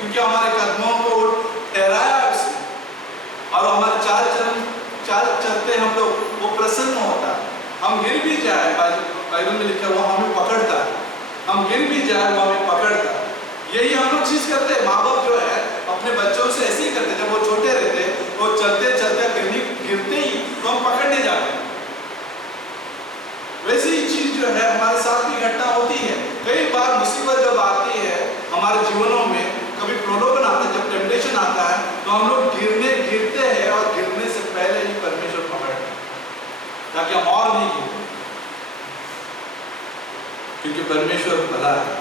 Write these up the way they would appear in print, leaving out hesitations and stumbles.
क्योंकि हमारे कदमों को ठहराया उसने, और हमारे चाल चलते हम लोग वो प्रसन्न होता है। हम गिर भी जाए, बाइबल में लिखा हुआ हमें पकड़ता है, हम गिर भी जाए वो हमें पकड़ता है। यही हम लोग चीज करते हैं। माँ बाप जो है अपने बच्चों से ऐसे ही करते, जब वो छोटे रहते वो चलते चलते गिरते ही तो हम पकड़ने जाते हैं। वैसे ही चीज जो है हमारे साथ भी घटना होती है। कई बार मुसीबत जब आती है हमारे जीवनों में, कभी प्रलोभन आता है, जब टेम्पटेशन आता है, तो हम लोग गिरते हैं, और गिरने से पहले ही परमेश्वर पकड़ते हैं ताकि हम और नहीं गिरे, क्योंकि परमेश्वर भला है।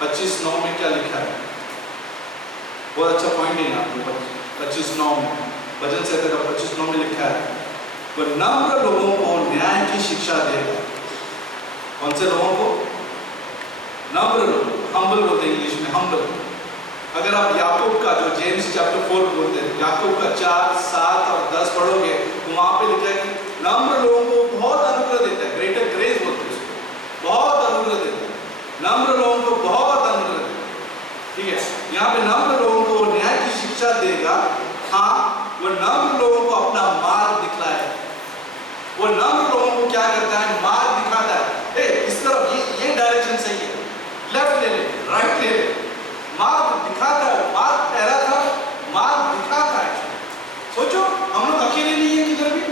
25:9 में क्या लिखा है? बहुत अच्छा पॉइंट है यहाँ पे। 25:9 में, भजन संहिता का 25:9 में लिखा है, वह नम्र लोगों को न्याय की शिक्षा देगा। कौन से लोगों को? नम्र लोग, हम्बल बोलते हैं इंग्लिश में, हम्बल। अगर आप याकूब का, जो जेम्स चैप्टर 4 बोलते हैं, याकूब का 4, 7 और 10 पढ़ोगे तो वहां पे लिखा है कि नम्र लोगों को बहुत अनुग्रह देता है, ग्रेटर ग्रेस बोलते हैं उसको, बहुत अनुग्रह देता है, नम्र लोगों को बहुत अनुग्रह देता है। ठीक है, यहाँ पे नम्र लोगों को न्याय की शिक्षा देगा। हाँ, वो नम्र लोगों को अपना मार्ग दिखलाए। वो नम्र लोगों को क्या करता है? मार्ग दिखाता है। इस तरफ ये डायरेक्शन सही है, लेफ्ट ले ले, राइट ले ले, मार्ग दिखाता है। मार्ग पहला था, मार्ग दिखाता है। सोचो, हम लोग अकेले नहीं है किधर भी।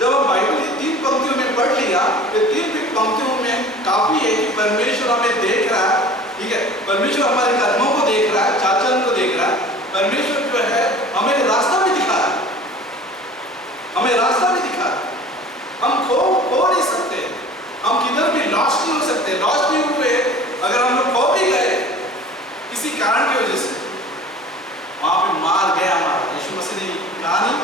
जब हम बाइबल की 3 पंक्तियों में पढ़ लिया, ये 3 पंक्तियों में काफी है कि परमेश्वर हमें देख रहा है। ठीक है, परमेश्वर हमारे कर्मों को देख रहा है, चाल-चलन को देख रहा है। परमेश्वर जो है हमें रास्ता भी दिखा रहा है, हमें रास्ता भी दिखा रहा है। हम खो नहीं सकते, हम किधर भी लॉस्ट नहीं हो सकते। लॉस्ट नहीं हुए, अगर हम लोग खो भी गए किसी कारण की वजह से, वहां पे मार गया हमारा। यीशु मसीह ने कहानी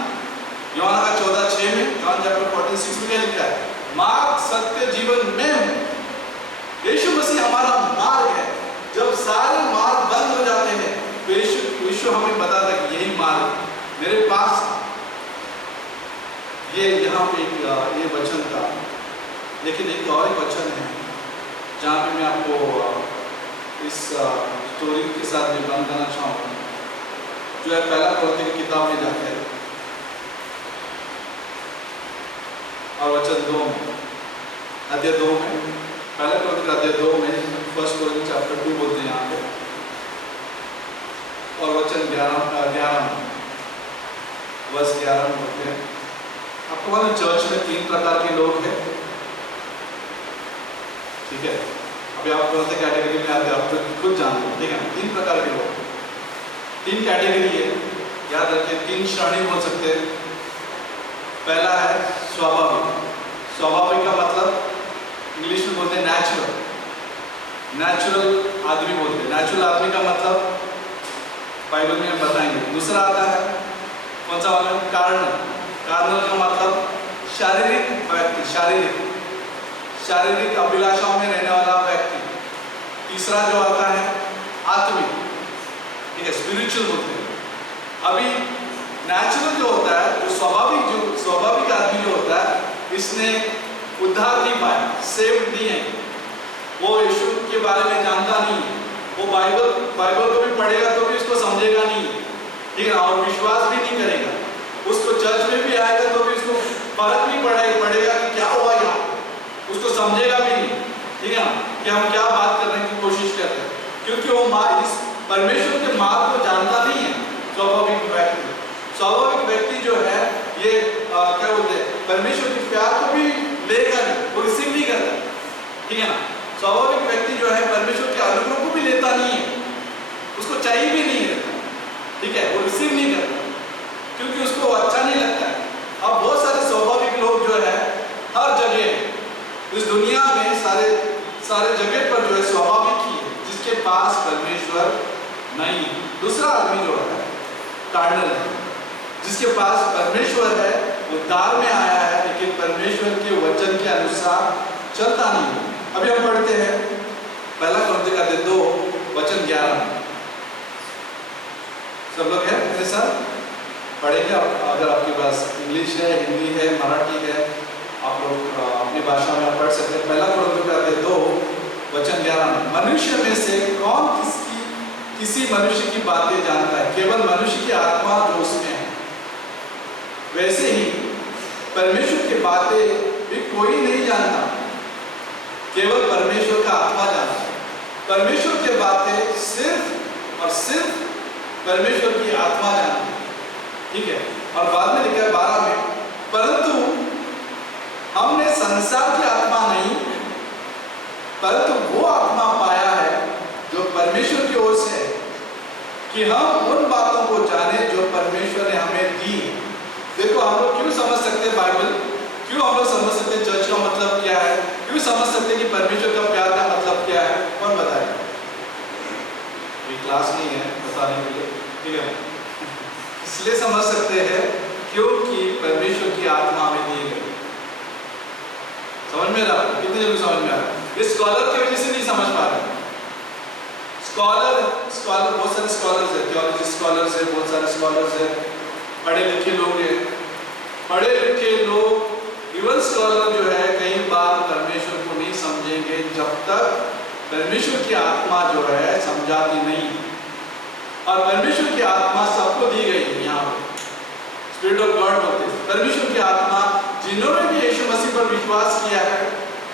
यूहन्ना का 14:6 में, जॉन चैप्टर 14:6 में क्या लिखा है? मार्ग, सत्य, जीवन में हूं। यीशु मसीह हमारा मार्ग है। जब सारे मार्ग बंद हो जाते हैं तो यीशु हमें बताता है कि यही मार्ग मेरे पास। ये यहाँ पे ये वचन था, लेकिन एक और एक वचन है जहाँ पे मैं आपको इस स्टोरी के साथ भी बंद करना चाहूँगा, जो है पहला कोरिन्थियों की किताब में जाके और वचन 2 में, अध्याय 2 में, पहला कोरिन्थियों अध्याय 2 में, 1 कोरिन्थियों चैप्टर 2 बोलते हैं यहाँ पे, और वचन 11 वर्ष 11 में बोलते हैं। आपको मालूम चर्च में 3 प्रकार के लोग हैं। ठीक है, अभी आप कौन से कैटेगरी में आते हैं आप तो खुद जानते हो। ठीक है, 3 प्रकार के लोग, 3 कैटेगरी है, याद रखिए। 3 श्रेणी बोल सकते हैं। पहला है स्वाभाविक। स्वाभाविक का मतलब इंग्लिश में बोलते हैं नेचुरल, नेचुरल आदमी बोलते हैं। नेचुरल आदमी का मतलब बाइबल में बताएंगे। दूसरा आता है कौन सा वाला? कार्नल। कार्नल का मतलब शारीरिक व्यक्ति, शारीरिक अभिलाषाओं में रहने वाला व्यक्ति। तीसरा जो आता है आत्मिक, ठीक है, स्पिरिचुअल बोलते हैं। अभी नेचुरल जो होता है, जो स्वाभाविक आदमी जो होता है, इसने उद्धार नहीं पाया, सेव नहीं है, वो यीशु के बारे में जानता नहीं है, वो बाइबल को भी पढ़ेगा तो भी उसको समझेगा नहीं, ठीक है, और विश्वास भी नहीं करेगा। उसको चर्च में भी आएगा तो भी उसको फर्क नहीं पड़ेगा कि क्या हुआ यहाँ, उसको समझेगा भी नहीं, ठीक है ना, कि हम क्या बात करने की कोशिश करते हैं, क्योंकि वो इस परमेश्वर के मार्ग को जानता नहीं है। स्वाभाविक व्यक्ति जो है ये क्या बोलते हैं, परमेश्वर के प्यार को भी लेगा नहीं, वो रिसीव नहीं करता, ठीक है ना। स्वाभाविक व्यक्ति जो है परमेश्वर के अनुग्रह को भी लेता नहीं है, उसको चाहिए भी नहीं है, ठीक है, वो रिसीव नहीं करता क्योंकि उसको अच्छा नहीं लगता है। अब बहुत सारे स्वाभाविक लोग जो है हर जगह इस दुनिया में सारे जगह पर जो है स्वाभाविक ही है, जिसके पास परमेश्वर नहीं। दूसरा आदमी जो है कार्नल है, जिसके पास परमेश्वर है, वो उद्धार में आया है, लेकिन परमेश्वर के वचन के अनुसार चलता नहीं है। अभी हम पढ़ते हैं पहला कोरिन्थियों का 2 वचन 11। सब लोग हैं मेरे साथ? पढ़ेंगे। अगर आपके पास इंग्लिश है, हिंदी है, मराठी है, आप लोग अपनी भाषा में पढ़ सकते हैं। पहला कोरिन्थियों का 2 वचन 11 में, मनुष्य में से कौन किसकी किसी मनुष्य की बातें जानता है, केवल मनुष्य की आत्मा जो उसमें है। वैसे ही परमेश्वर की बातें भी कोई नहीं जानता, केवल परमेश्वर का आत्मा जानता है। परमेश्वर की बातें सिर्फ और सिर्फ परमेश्वर की आत्मा जानती है, ठीक है। और बाद में लिखा है 12 में, परंतु हमने संसार की आत्मा नहीं, परंतु वो आत्मा पाया है जो परमेश्वर की ओर से है, कि हम उन बातों को जाने जो परमेश्वर ने हमें दी। देखो, हम लोग क्यों समझ सकते हैं बाइबल, क्यों हम लोग समझ सकते हैं चर्च का मतलब क्या है, क्यों समझ सकते हैं कि परमेश्वर का प्यार का मतलब क्या है? कौन बताए? ये क्लास नहीं है बताने के लिए, ठीक है। इसलिए समझ सकते हैं क्योंकि परमेश्वर की आत्मा हमें दी गई। समझ में रहा? कितने जल्दी समझ में आ रहा? ये स्कॉलर की वजह से नहीं समझ पा रहे। स्कॉलर बहुत सारे स्कॉलर्स है, थियोलॉजी स्कॉलर्स है, बहुत सारे स्कॉलर्स है, पढ़े लिखे लोग हैं। पढ़े लिखे लोग, इवन स्कॉलर जो है, कई बार परमेश्वर को नहीं समझेंगे जब तक परमेश्वर की आत्मा जो है समझाती नहीं। और परमेश्वर की आत्मा सबको दी गई है। यहाँ पे स्पिरिट ऑफ गॉड बोलते हैं, परमेश्वर की आत्मा जिन्होंने भी यीशु मसीह पर विश्वास किया है,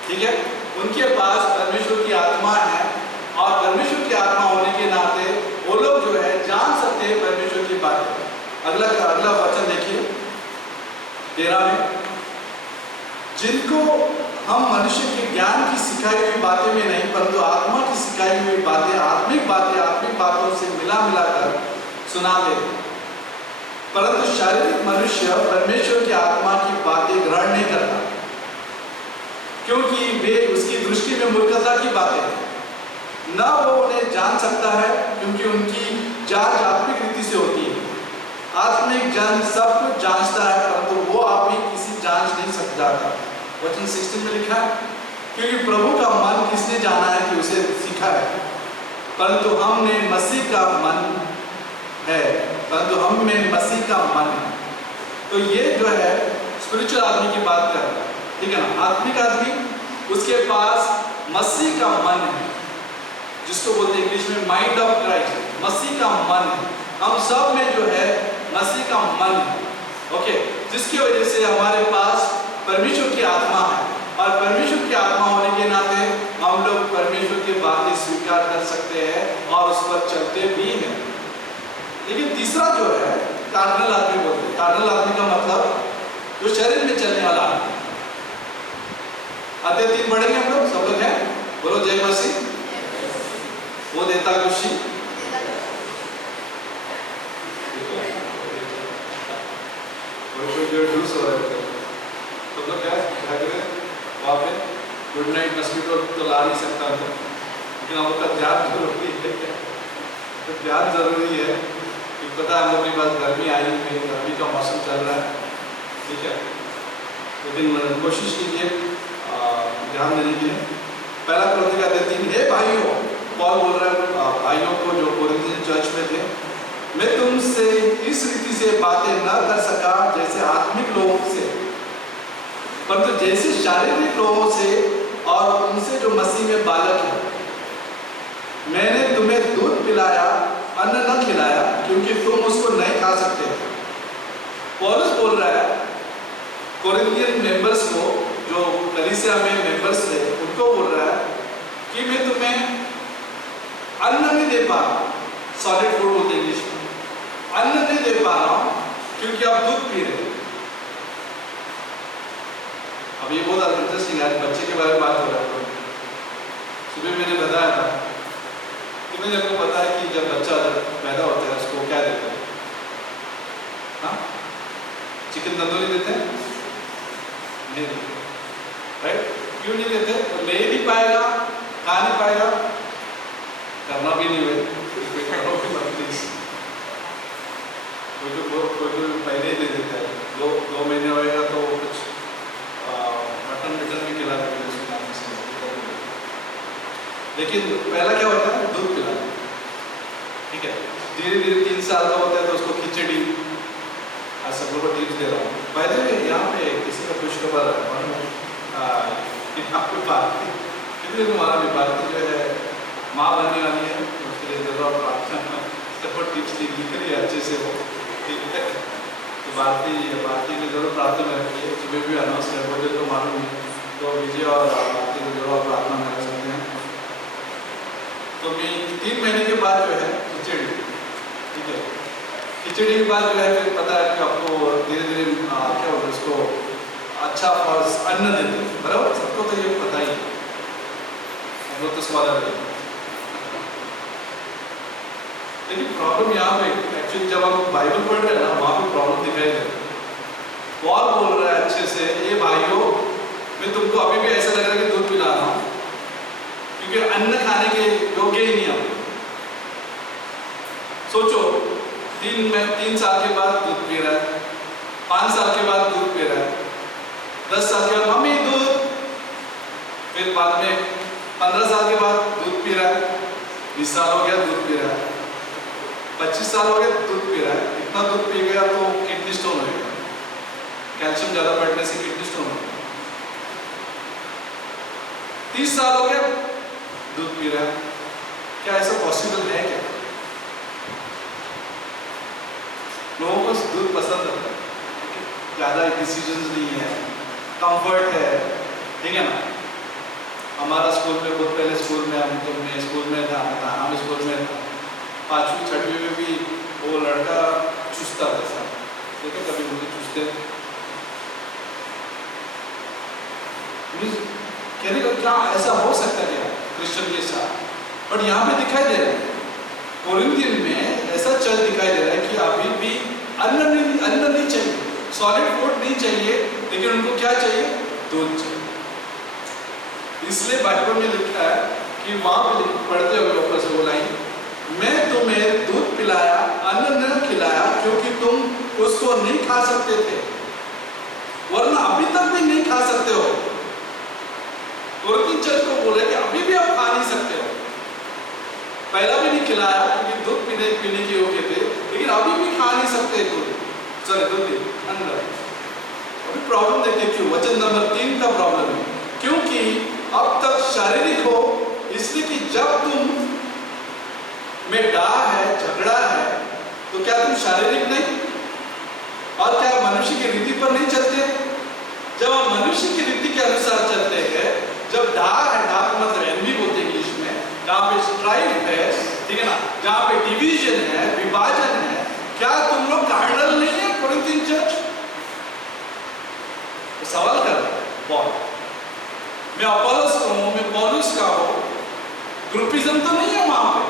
ठीक है, उनके पास परमेश्वर की आत्मा है। और परमेश्वर की आत्मा होने के नाते वो लोग जो है जान सकते हैं परमेश्वर की बातें। अगला वचन देखिए 13 में, जिनको हम मनुष्य के ज्ञान की सिखाई हुई बातें में नहीं, परंतु आत्मा की सिखाई हुई बातें, आत्मिक बातों से मिला कर सुनाते हैं। परंतु शारीरिक मनुष्य परमेश्वर की आत्मा की बातें ग्रहण नहीं करता, क्योंकि वे उसकी दृष्टि में मूर्खता की बातें हैं। न वो उन्हें जान सकता है, क्योंकि उनकी जांच आत्मिक रीति से होती है। आत्मिक जन सब कुछ जांचता है, परंतु वो आप ही किसी जांच नहीं सकता। वचन 16 में लिखा है, क्योंकि प्रभु का मन किसने जाना है कि उसे सीखा है, परंतु हमने मसीह का मन है, परंतु हम में मसीह का मन है। तो ये जो है स्पिरिचुअल आदमी की बात कर रहा है, ठीक है ना। आत्मिक आदमी, उसके पास मसीह का मन है, जिसको बोलते हैं इंग्लिश में माइंड ऑफ क्राइस्ट, मसीह का मन है। हम सब में जो है मसीह का मन है, ओके, जिसकी वजह से हमारे पास परमेश्वर की आत्मा है। और परमेश्वर की आत्मा होने के नाते हम लोग परमेश्वर की बातें स्वीकार कर सकते हैं और उस पर चलते भी हैं। लेकिन तीसरा जो है कार्नल आदमी बोलते हैं। कार्नल आदमी का मतलब जो शरीर में चलने वाला आदमी। अध्याय 3 पढ़ेंगे हम लोग, सब लोग हैं, बोलो जय मसीह। वो देता खुशी, तो क्या वहाँ पे गुड नाइट मस्किटो तो ला नहीं सकता है, लेकिन हम लोग का ध्यान जरूरी है। तो ध्यान जरूरी है कि पता है हम लोग के पास गर्मी आई हुई है, गर्मी का मौसम चल रहा है, ठीक है। लेकिन कोशिश कीजिए ध्यान देने के लिए। पहला कोरिन्थियों अध्याय 3, हे भाइयों, पॉल बोल रहा है भाइयों को जो कोरिन्थियन चर्च में थे, मैं तुमसे इस रीति से बातें न कर सका जैसे आत्मिक लोगों से, परंतु जैसे शारीरिक लोगों से और उनसे जो मसीह में बालक है। मैंने तुम्हें दूध पिलाया, अन्न न खिलाया, क्योंकि तुम उसको नहीं खा सकते। पौलुस बोल रहा है कोरिन्थियन मेंबर्स को, जो कलीसिया में मेंबर्स थे, उनको बोल रहा है कि मैं तुम्हें अन्न नहीं दे पा रहा, सॉलिड फूड बोलते इंग्लिश में, अन्न नहीं दे पा रहा हूं क्योंकि आप दूध पी रहे। अब ये बहुत इंटरेस्टिंग है, बच्चे के बारे में बात हो रहा है। सुबह मैंने बताया था कि मैंने आपको पता है कि जब बच्चा पैदा होता है उसको क्या देते हैं? हाँ, चिकन तंदूरी देते हैं? नहीं देते, राइट? क्यों नहीं देते? तो ले नहीं पाएगा, खा नहीं पाएगा, करना भी नहीं हुए, कोई तो पहले ही दे देता है। 2 महीने होएगा तो कुछ मटन भी खिला देते हैं, लेकिन पहला क्या होता है? दूध पिला, ठीक है। धीरे धीरे 3 साल का होता है तो उसको खिचड़ी, आज सब लोगों को टिप्स दे रहा हूँ। पहले यहाँ पे किसी का खुशखबर तुम्हारा भी भारती जो है माँ बनने वाली है, उसके लिए जरूर प्रार्थना भारती की जरूर प्रार्थना में रखिए, सुबह भी अनाउंस कर बोले तो मालूम है, तो विजय और भारती को जरूर प्रार्थना में रख सकते हैं। तो मैं 3 महीने के बाद जो है खिचड़ी, ठीक है, खिचड़ी के बाद जो है फिर पता है कि आपको धीरे धीरे क्या होता है उसको अच्छा अन्न देते हैं, बराबर, सबको तो ये पता ही है, हम लोग तो स्कॉलर है। लेकिन प्रॉब्लम यहाँ पे एक्चुअली जब हम बाइबल पढ़ रहे हैं ना, वहाँ पे प्रॉब्लम दिखाई देता है। पॉल बोल रहा है अच्छे से, ये भाइयों मैं तुमको अभी भी ऐसा लग रहा है कि दूध पिला रहा हूँ, क्योंकि अन्न खाने के योग्य ही नहीं हम। सोचो 3 साल के बाद दूध पी रहा है, 5 साल के बाद दूध पी रहा है, 10 साल के बाद मम्मी दूध, फिर बाद में 15 साल के बाद दूध पी रहा है, 20 साल हो गया दूध पी रहा है, 25 साल हो गए दूध पी रहा है। इतना दूध पी गया तो किडनी स्टोन हो गया, कैल्शियम ज्यादा बढ़ने से किडनी स्टोन हो गया। 30 साल हो गया दूध पी रहा है, क्या ऐसा पॉसिबल है क्या? लोगों को दूध पसंद आता है, ज्यादा डिसीजंस नहीं है, कंफर्ट है, ठीक है ना। हमारा स्कूल में बहुत पहले स्कूल में मैं स्कूल में था, हम स्कूल में था, 5वीं 6वीं में भी वो लड़का चूसता था सर, देखो कभी मुझे चूसते कहने का क्या ऐसा हो सकता है क्या क्रिश्चियन के साथ? बट यहाँ पे दिखाई दे रहा है, कोरिंथियन में ऐसा चल दिखाई दे रहा है कि अभी भी अन्न नहीं चाहिए, सॉलिड फूड नहीं चाहिए, लेकिन उनको क्या चाहिए? दूध चाहिए। इसलिए बाइबल में लिखा है कि वहां पे पढ़ते हुए ऊपर से वो लाइन, मैं तुम्हें दूध पिलाया, अन्न न खिलाया, क्योंकि तुम उसको नहीं खा सकते थे, वरना अभी तक भी नहीं खा सकते हो। कोरिंथियन चर्च को बोले कि अभी भी आप खा नहीं सकते हो, पहला भी नहीं खिलाया क्योंकि दूध पीने के योग्य थे, लेकिन अभी भी खा नहीं सकते दूध, चले दूध अंदर। अभी प्रॉब्लम देखिए क्यों, वचन नंबर 3 का प्रॉब्लम है, क्योंकि अब तक शारीरिक हो, इसलिए कि जब तुम में डाह है, झगड़ा है, तो क्या तुम शारीरिक नहीं? और क्या मनुष्य की रीति पर नहीं चलते? जब हम मनुष्य की रीति के अनुसार चलते हैं, जब डाह है, डाह का मतलब एनवी बोलते हैं इंग्लिश में, जहाँ पे स्ट्राइफ है, ठीक है ना, जहाँ पे डिवीजन है, विभाजन है, क्या तुम लोग कार्नल नहीं है? कोरिंथियन चर्च तो सवाल कर रहा है बहुत, मैं अपोलोस का हूं, मैं पौलुस का हूं, ग्रुपिज्म तो नहीं है वहां पे,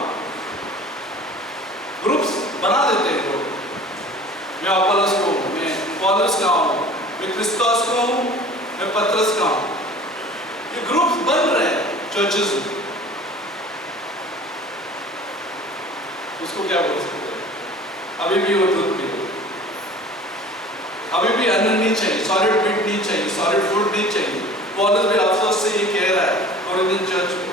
ग्रुप्स बना देते हैं लोग, मैं अपोलोस का हूं, मैं पौलुस का हूं, मैं क्रिस्तोस का हूं, मैं पतरस का हूं, ये ग्रुप्स बन रहे हैं चर्चेस में। उसको क्या बोल सकते हैं? अभी भी वो दूध पी रहे, अभी भी अन्न नहीं चाहिए, सॉलिड मीट नहीं चाहिए, सॉलिड फूड नहीं चाहिए। पौलुस भी अफसोस से ये कह रहा है कोरिंथियन चर्च को।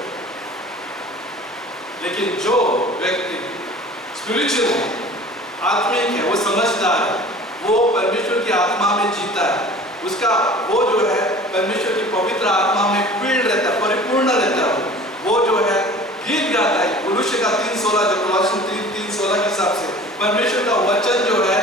लेकिन जो व्यक्ति स्पिरिचुअल है, आत्मिक है, वो समझदार है, वो परमेश्वर की आत्मा में जीता है, उसका वो जो है परमेश्वर की पवित्र आत्मा में फील्ड रहता है, परिपूर्ण रहता है, वो जो है गीत गाता है। कुलुष्य का 3:16 जो कॉलोसियन 3:16 के हिसाब से परमेश्वर का वचन जो है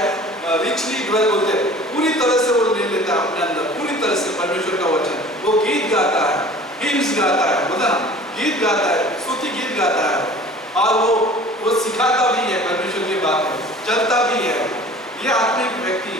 रिचली ड्वेल बोलते हैं, पूरी तरह से वो ले लेता है अपने अंदर, पूरी तरह से परमेश्वर का वचन, वो गीत गाता है, हिम्स गाता है, बोला गीत गाता है, स्तुति गीत गाता है, और वो सिखाता भी है परमेश्वर की बात है, चलता भी है। ये आत्मिक व्यक्ति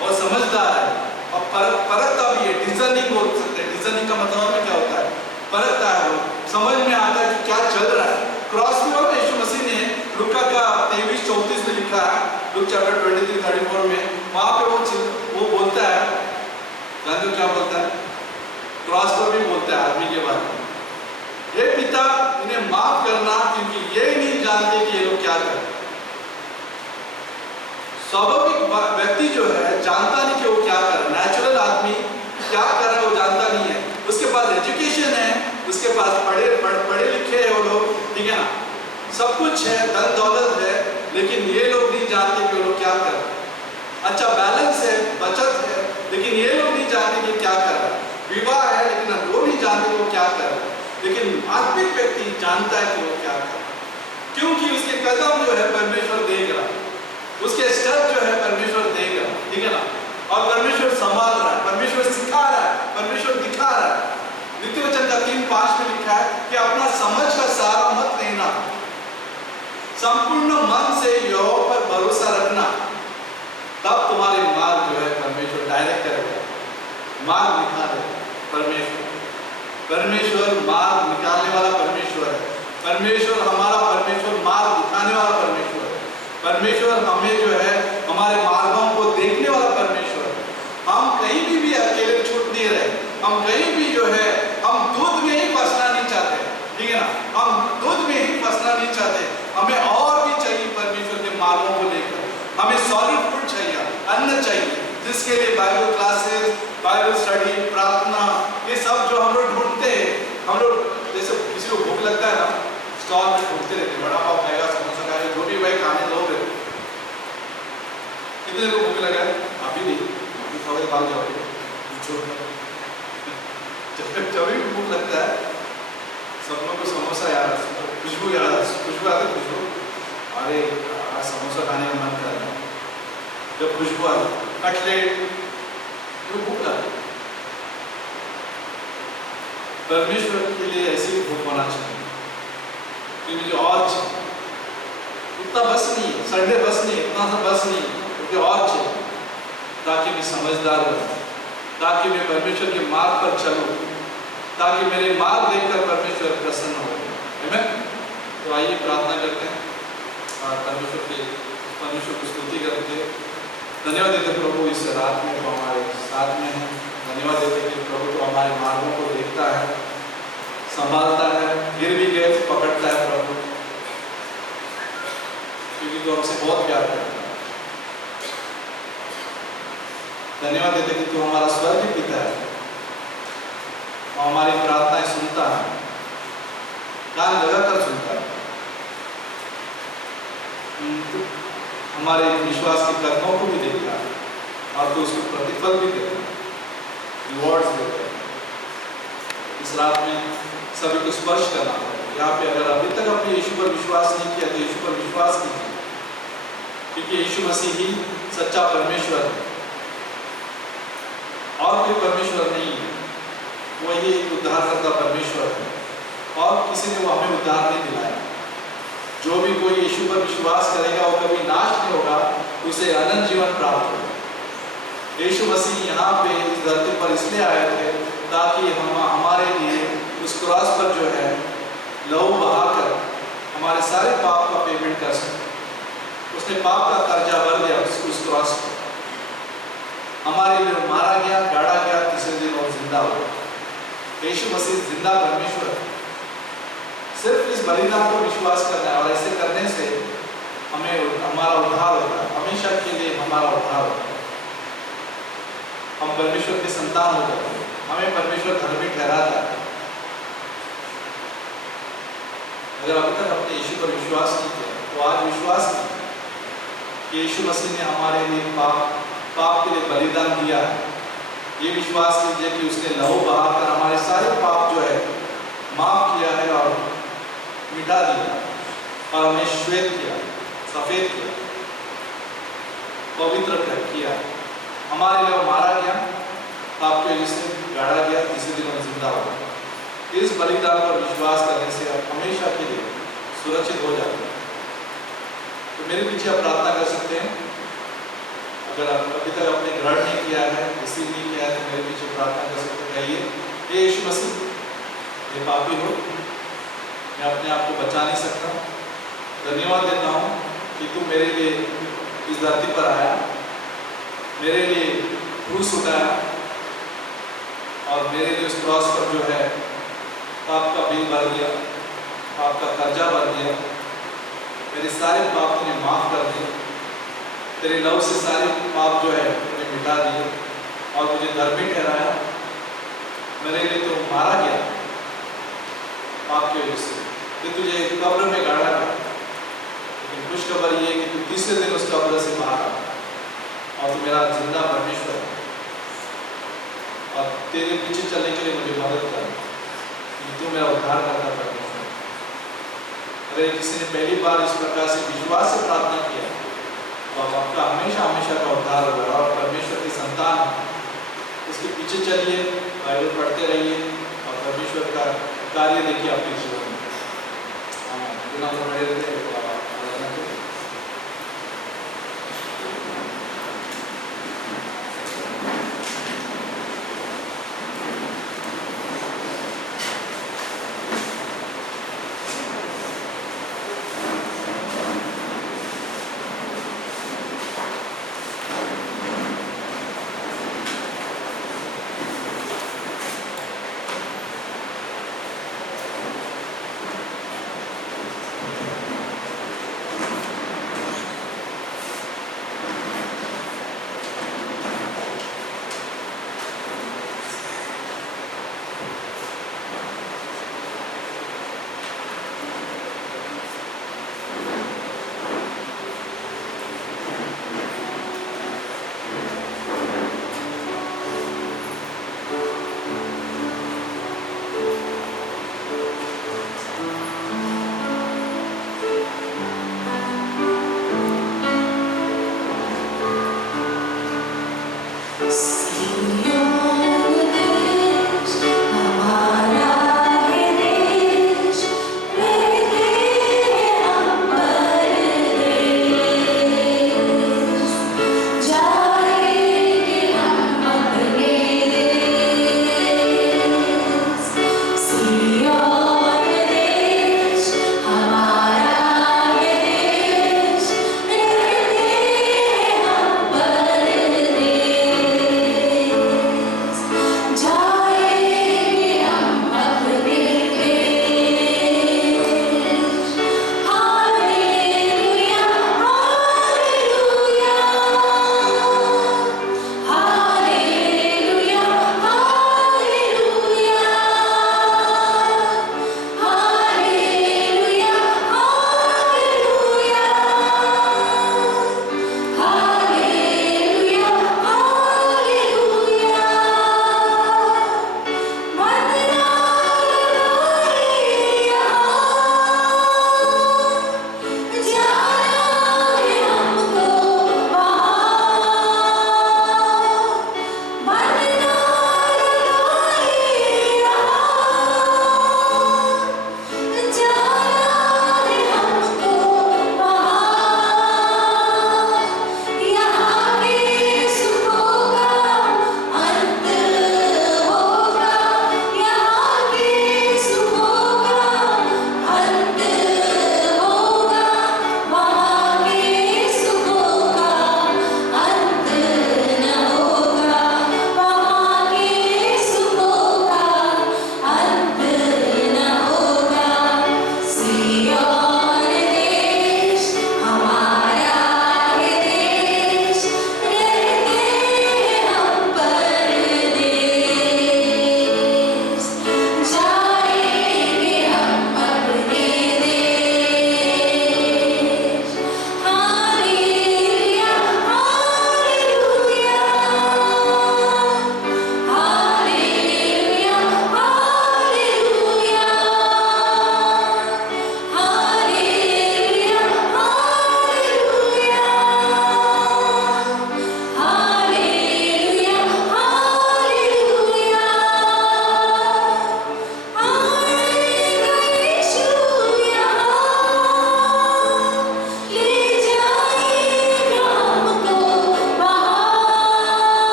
और समझदार है और परखता भी है, डिजर्निंग बोल सकते हैं। डिजर्निंग का मतलब में क्या होता है? परखता है, वो समझ में आता है कि क्या चल रहा है। क्रॉस में यीशु मसीह ने लूका का 23:34 में लिखा है, लूक चैप्टर 23:34 में, वहां पे वो बोलता है, जानते हो क्या बोलता है? क्रॉस पर भी बोलता है आदमी के बारे में, ये पिता इन्हें माफ करना, क्योंकि ये नहीं जानते कि ये लोग क्या कर रहे हैं। स्वाभाविक व्यक्ति जो है जानता नहीं कि वो क्या कर रहा है, नेचुरल आदमी क्या कर रहा है वो जानता नहीं है, उसके पास एजुकेशन है, उसके पास पढ़े लिखे हैं वो लोग, ठीक है ना, सब कुछ है, धन दौलत है, लेकिन ये लोग नहीं जानते कि वो लोग क्या कर रहे हैं। अच्छा बैलेंस है, बचत है, लेकिन ये लोग नहीं जानते कि क्या कर रहा है। विवाह है, लेकिन वो नहीं जानते कि वो क्या कर रहा है। लेकिन आत्मिक व्यक्ति जानता है कि वो क्या कर रहा है, क्योंकि उसके कदम जो है परमेश्वर देख रहा है। उसके स्टेप जो है परमेश्वर देगा, ठीक है ना। और परमेश्वर संभाल रहा है, परमेश्वर सिखा रहा है, परमेश्वर दिखा रहा है। नीति वचन का 3:5 में लिखा है कि अपना समझ का सहारा मत लेना, संपूर्ण मन से यहोवा पर भरोसा रखना, तब तुम्हारे मार्ग जो है परमेश्वर डायरेक्ट करेगा, मार्ग निकाल देगा। परमेश्वर मार्ग निकालने वाला परमेश्वर है। परमेश्वर हमारा परमेश्वर मार्ग दिखाने वाला परमेश्वर है। परमेश्वर हमें जो है हमारे मार्गों को देखने वाला परमेश्वर है। हम कहीं भी अकेले छूट नहीं रहे, हम कहीं भी जो है हम दूध में ही फंसना नहीं चाहते, ठीक है ना। हम दूध में ही फंसना नहीं चाहते, हमें और भी चाहिए परमेश्वर के मार्गों को लेकर। हमें सॉलिड फूड चाहिए, अन्न चाहिए, जिसके लिए बाइबल क्लासेस, बाइबल स्टडी, प्रार्थना, ये सब जो हम लोग ढूंढते हैं। हम लोग जैसे किसी को भूख लगता है ना, स्टॉल में ढूंढते रहते, बड़ा पाव खाएगा, समोसा खाएगा, जो भी भाई खाने लोग हैं। कितने को भूख लगा है? अभी नहीं, अभी खाओगे तो भाग जाओगे। जब भी भूख लगता है सब लोग को समोसा याद, खुशबू याद, खुशबू आती, खुशबू, अरे आज समोसा खाने का मन कर रहा है। जब खुशबू आती, कटलेट, तो भूख लगती। परमेश्वर के लिए ऐसी भूख होना चाहिए कि मुझे और चाहिए, उतना बस नहीं, संडे बस नहीं, इतना सा बस नहीं, मुझे और चाहिए, ताकि मैं समझदार बनूं, ताकि मैं परमेश्वर के मार्ग पर चलूं, ताकि मेरे मार्ग देखकर परमेश्वर प्रसन्न हो। आमीन। तो आइए प्रार्थना करते हैं और परमेश्वर की स्तुति करते हैं। धन्यवाद देते प्रभु इस रात में तो हमारे साथ में है। धन्यवाद देते कि प्रभु तो हमारे मार्गों को देखता है, संभालता है, गिर भी गए तो पकड़ता है प्रभु, क्योंकि तो हमसे बहुत प्यार करता है। धन्यवाद देते कि तू हमारा स्वर्गीय पिता है और हमारी प्रार्थनाएं सुनता है, कान लगाकर सुनता है। हमारे विश्वास के कर्मों को भी देखता है और तो उसको प्रतिफल भी देता है, रिवॉर्ड्स देता है। इस रात में सभी को स्पर्श करना पड़ेगा। यहाँ पे अगर अभी तक अपने यीशु पर विश्वास नहीं किया तो यीशु पर विश्वास कीजिए, क्योंकि यीशु मसीह ही सच्चा परमेश्वर है और कोई परमेश्वर नहीं है। वही एक उद्धारकर्ता परमेश्वर है और किसी ने वो हमें उद्धार नहीं दिलाया। जो भी कोई यीशु पर विश्वास करेगा वो कभी नाश नहीं होगा, उसे अनंत जीवन प्राप्त होगा। यीशु मसीह यहाँ पे इस धरती पर इसलिए आए थे ताकि हम हमारे लिए उस क्रॉस पर जो है लहू बहाकर हमारे सारे पाप का पेमेंट कर सके। उसने पाप का कर्जा भर दिया उस क्रॉस पर। हमारे लिए मारा गया, गाड़ा गया, तीसरे दिन और जिंदा हुआ। यीशु मसीह जिंदा परमेश्वर है। सिर्फ इस बलिदान को विश्वास करना है और ऐसे करने से हमें हमारा उद्धार होता है, हमेशा के लिए हमारा उद्धार होता है। हम परमेश्वर के संतान हो जाते हैं, हमें परमेश्वर धर्मी ठहराता है। अगर अभी तक अपने यीशु पर विश्वास नहीं किया तो आज विश्वास कीजिए कि यीशु मसीह ने हमारे लिए पाप के लिए बलिदान दिया है। ये विश्वास कीजिए कि उसने लहू बहाकर हमारे सारे पाप जो है माफ किया है और मिटा दिया और हमें श्वेत किया, सफेद किया, पवित्र किया। हमारे लिए मारा गया, पाप के वजह से गाड़ा गया, तीसरे दिन में जिंदा हुआ। इस बलिदान पर विश्वास करने से आप हमेशा के लिए सुरक्षित हो जाते हैं। तो मेरे पीछे आप प्रार्थना कर सकते हैं। अगर आप अभी तक आपने ग्रहण नहीं किया है, रिसीव नहीं किया है, तो मेरे पीछे प्रार्थना कर सकते हैं। कहिए, हे यीशु मसीह, मैं पापी हूँ, मैं अपने आप को बचा नहीं सकता। धन्यवाद देता हूँ कि तू मेरे लिए इस धरती पर आया, मेरे लिए क्रूस उठाया और मेरे लिए उस क्रॉस पर जो है पाप का बिल भर दिया, पाप का कर्जा भर दिया, मेरे सारे पाप तूने माफ कर दिए। तेरे लहू से सारे पाप जो है तूने मिटा दिए और मुझे धर्मी ठहराया। मेरे लिए तो मारा गया पाप की वजह से, कि तुझे कब्र में गाड़ा गया, लेकिन खुशखबर ये कि तू तीसरे दिन उस कब्र से बाहर आ और तू मेरा जिंदा परमेश्वर है और तेरे पीछे चलने के लिए मुझे मदद कर, तू मेरा उद्धार करता परमेश्वर। अगर किसी ने पहली बार इस प्रकार से विश्वास से प्रार्थना किया तो अब आपका हमेशा हमेशा का उद्धार होगा और परमेश्वर की संतान इसके पीछे चलिए, बाइबल पढ़ते रहिए और परमेश्वर का कार्य देखिए आपके जीवन में। बिना बड़े रहते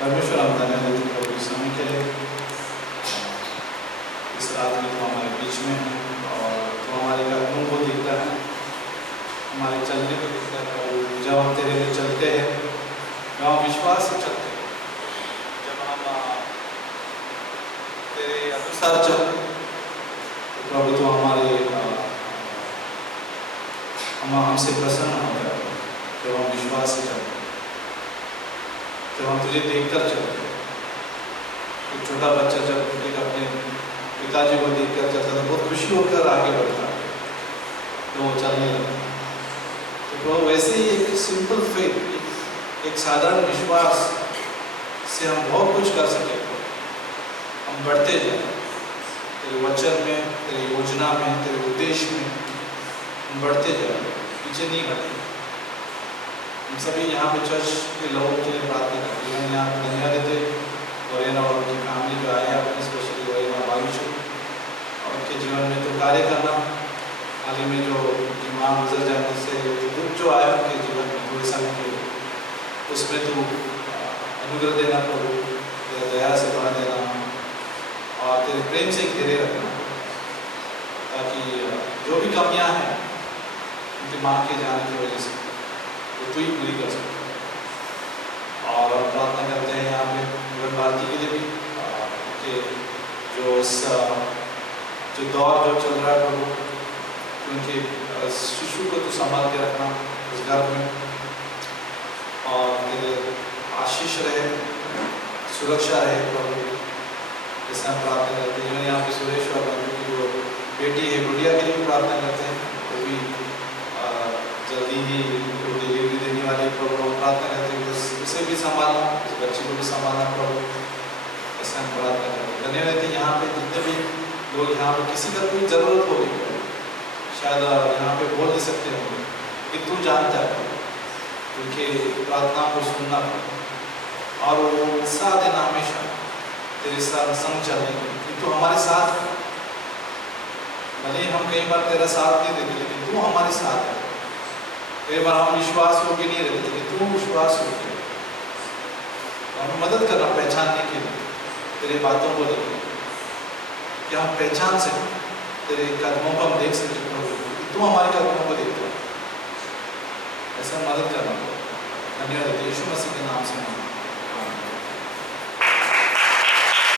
परमेश्वर हम धन्यवाद देते हैं प्रभु इस समय के लिए, इस रात में तो हमारे बीच में है और तो हमारे कदमों को देखता है, हमारे चलने को देखता है प्रभु। जब हम तेरे लिए चलते हैं, जब हम विश्वास से चलते हैं, जब हम तेरे अनुसार चलते हैं, तो प्रभु तो हमसे प्रसन्न होता है। जब हम विश्वास से चलते हैं, जब हम तुझे देखकर चलते हैं, एक छोटा बच्चा जब एक अपने पिताजी को देखकर चलता था, बहुत खुशी होकर आगे बढ़ता है, तो वो चलने लगता है। तो प्रभु वैसे ही एक सिंपल फेथ, एक साधारण विश्वास से हम बहुत कुछ कर सके। हम बढ़ते जाए तेरे वचन में, तेरी योजना में, तेरे उद्देश्य में हम बढ़ते जाए, पीछे नहीं हटते। हम सभी यहाँ पे चर्च के लोगों के लिए प्रार्थना करते हैं, यहाँ धन्यवाद देते और ये ना उनकी फैमिली जो आए हैं, स्पेशली वो यहाँ बारिश और उनके जीवन में तो कार्य करना, हाल ही में जो माँ गुजर जाने से दुख जो आया उनके जीवन में, थोड़े समय के उसमें तो अनुग्रह देना प्रभु, तेरे दया से भर देना और तेरे प्रेम से घेरे रखना, ताकि जो भी कमियाँ हैं उनके माँ के जाने की वजह से तो तू ही पूरी कर सकते। और हम प्रार्थना करते हैं यहाँ पे जीवन भारती के लिए भी, कि जो दौर जो चल रहा है प्रभु, उनके शिशु को तो संभाल के रखना उस घर में, और तेरे आशीष रहे, सुरक्षा रहे प्रभु। जैसे हम प्रार्थना करते हैं यहाँ पे सुरेश और बंधु की जो बेटी है गुड़िया के लिए भी प्रार्थना करते हैं, वो भी जल्दी ही डिलीवरी देने वाले प्रभु, हम प्रार्थना करते हैं उसे भी संभालना, उस बच्चे को भी संभालना प्रभु। ऐसे हम प्रार्थना करते हैं। धन्यवाद देते हैं यहाँ पे जितने भी लोग यहाँ पे किसी का कोई ज़रूरत होगी, शायद यहाँ पे बोल नहीं सकते होंगे, कि तू जानता है उनके प्रार्थना को सुनना और वो उत्साह देना हमेशा तेरे साथ संग चलने की, तू हमारे साथ है। भले हम कई बार तेरा साथ नहीं देते, लेकिन तू हमारे साथ है। कई बार हम विश्वास योग्य नहीं रहते, लेकिन तू विश्वास योग्य है। हमें मदद करना पहचानने के लिए तेरे बातों को लेकर, कि हम पहचान सकें, तेरे कदमों को हम देख सकें प्रभु, तू हमारे कदमों को देखता है। ऐसा मदद करना। धन्यवाद यीशु मसीह के नाम से।